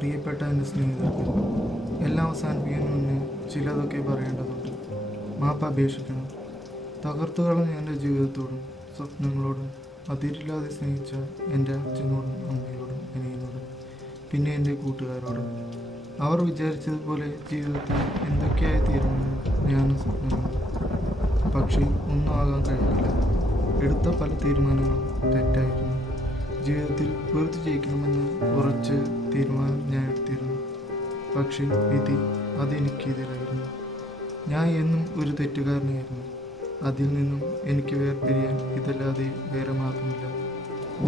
പ്രിയപ്പെട്ട എൻ്റെ സ്നേഹിതർക്ക്, എല്ലാം അവസാനിപ്പിക്കുന്നതിന് മുന്നേ ചിലതൊക്കെ പറയേണ്ടതുണ്ട്. മാപ്പ് അപേക്ഷിക്കണം. തകർത്തു കളഞ്ഞ എൻ്റെ ജീവിതത്തോടും സ്വപ്നങ്ങളോടും അതിരില്ലാതെ സ്നേഹിച്ച എൻ്റെ അച്ഛനോടും അമ്മയോടും അനിയനോടും പിന്നെ എൻ്റെ കൂട്ടുകാരോടും. അവർ വിചാരിച്ചതുപോലെ ജീവിതത്തിൽ എന്തൊക്കെയായി തീരുമെന്ന് ഞാനും സ്വപ്നം കണ്ടു. പക്ഷേ ഒന്നും ആകാൻ കഴിഞ്ഞില്ല. എടുത്ത പല തീരുമാനങ്ങളും തെറ്റായിരുന്നു. ജീവിതത്തിൽ വെറുതെ ജയിക്കണമെന്ന് ഉറച്ച് തീരുമാനം ഞാൻ എടുത്തിരുന്നു. പക്ഷേ വിധി അതെനിക്കെതിരായിരുന്നു. ഞാൻ എന്നും ഒരു തെറ്റുകാരനായിരുന്നു. അതിൽ നിന്നും എനിക്ക് വേർപിരിയാൻ ഇതല്ലാതെ വേറെ മാർഗമില്ല.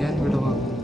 ഞാൻ വിടവാങ്ങുന്നു.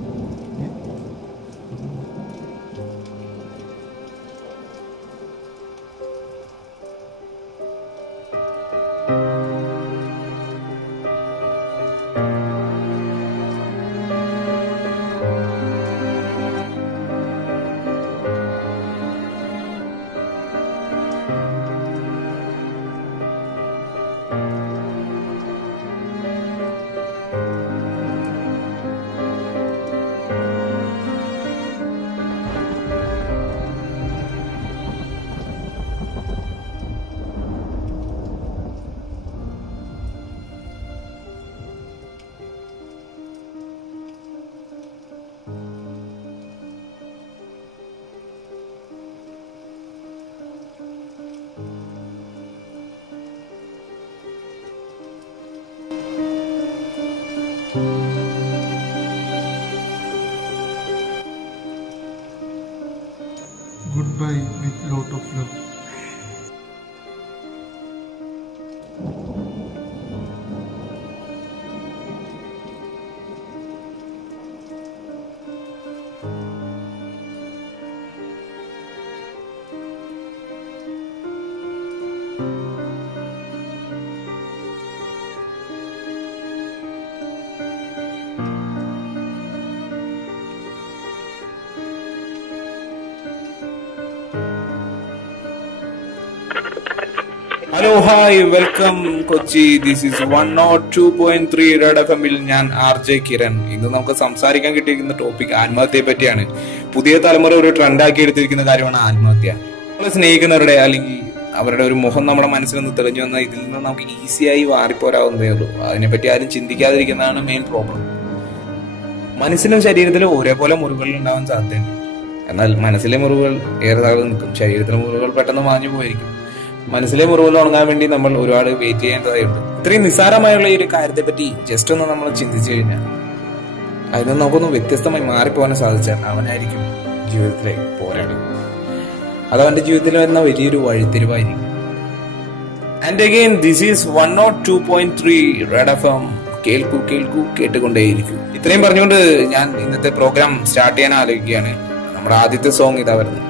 Goodbye with lot of love. Hello hi welcome Kochi. This is 102.3 red FM-ൽ ഞാൻ RJ കിരൺ. ഇന്ന് നമുക്ക് സംസാരിക്കാൻ കിട്ടിയിരിക്കുന്ന ടോപ്പിക് ആത്മഹത്യയെ പറ്റിയാണ്. പുതിയ തലമുറ ഒരു ട്രെൻഡാക്കി എടുത്തിരിക്കുന്ന കാര്യമാണ് ആത്മഹത്യ. നമ്മളെ സ്നേഹിക്കുന്നവരുടെ അല്ലെങ്കിൽ അവരുടെ ഒരു മുഖം നമ്മുടെ മനസ്സിൽ നിന്ന് തെളിഞ്ഞു വന്നാൽ ഇതിൽ നിന്ന് നമുക്ക് ഈസിയായി മാറിപ്പോരാവുന്നതേ ഉള്ളൂ. അതിനെപ്പറ്റി ആരും ചിന്തിക്കാതിരിക്കുന്നതാണ് മെയിൻ പ്രോബ്ലം. മനസ്സിലും ശരീരത്തിലും ഒരേപോലെ മുറിവുകൾ ഉണ്ടാവാൻ സാധ്യതയുണ്ട്. എന്നാൽ മനസ്സിലെ മുറിവുകൾ ഏറെ നാൾ നിൽക്കും, ശരീരത്തിലെ മുറിവുകൾ പെട്ടെന്ന് മാഞ്ഞു പോയിരിക്കും. മനസ്സിലെ മുറിവുകൾ ഉണങ്ങാൻ വേണ്ടി നമ്മൾ ഒരുപാട് വെയിറ്റ് ചെയ്യേണ്ടതായുണ്ട്. ഇത്രയും നിസ്സാരമായുള്ള ഈ ഒരു കാര്യത്തെ പറ്റി ജസ്റ്റ് ഒന്ന് നമ്മൾ ചിന്തിച്ചു കഴിഞ്ഞാൽ അതിൽ നിന്ന് നമുക്കൊന്ന് വ്യത്യസ്തമായി മാറിപ്പോകാൻ സാധിച്ചാൽ അവനായിരിക്കും ജീവിതത്തിലെ പോരാളി. അത് അവന്റെ ജീവിതത്തിൽ വരുന്ന വലിയൊരു വഴിത്തിരിവായിരിക്കും. And again this is 102.3 red FM. കേൾക്കൂ കേൾക്കൂ കേട്ടുകൊണ്ടേയിരിക്കും. ഇത്രയും പറഞ്ഞുകൊണ്ട് ഞാൻ ഇന്നത്തെ പ്രോഗ്രാം സ്റ്റാർട്ട് ചെയ്യാൻ ആലോചിക്കുകയാണ്. നമ്മുടെ ആദ്യത്തെ സോങ് ഇതാ വരുന്നത്.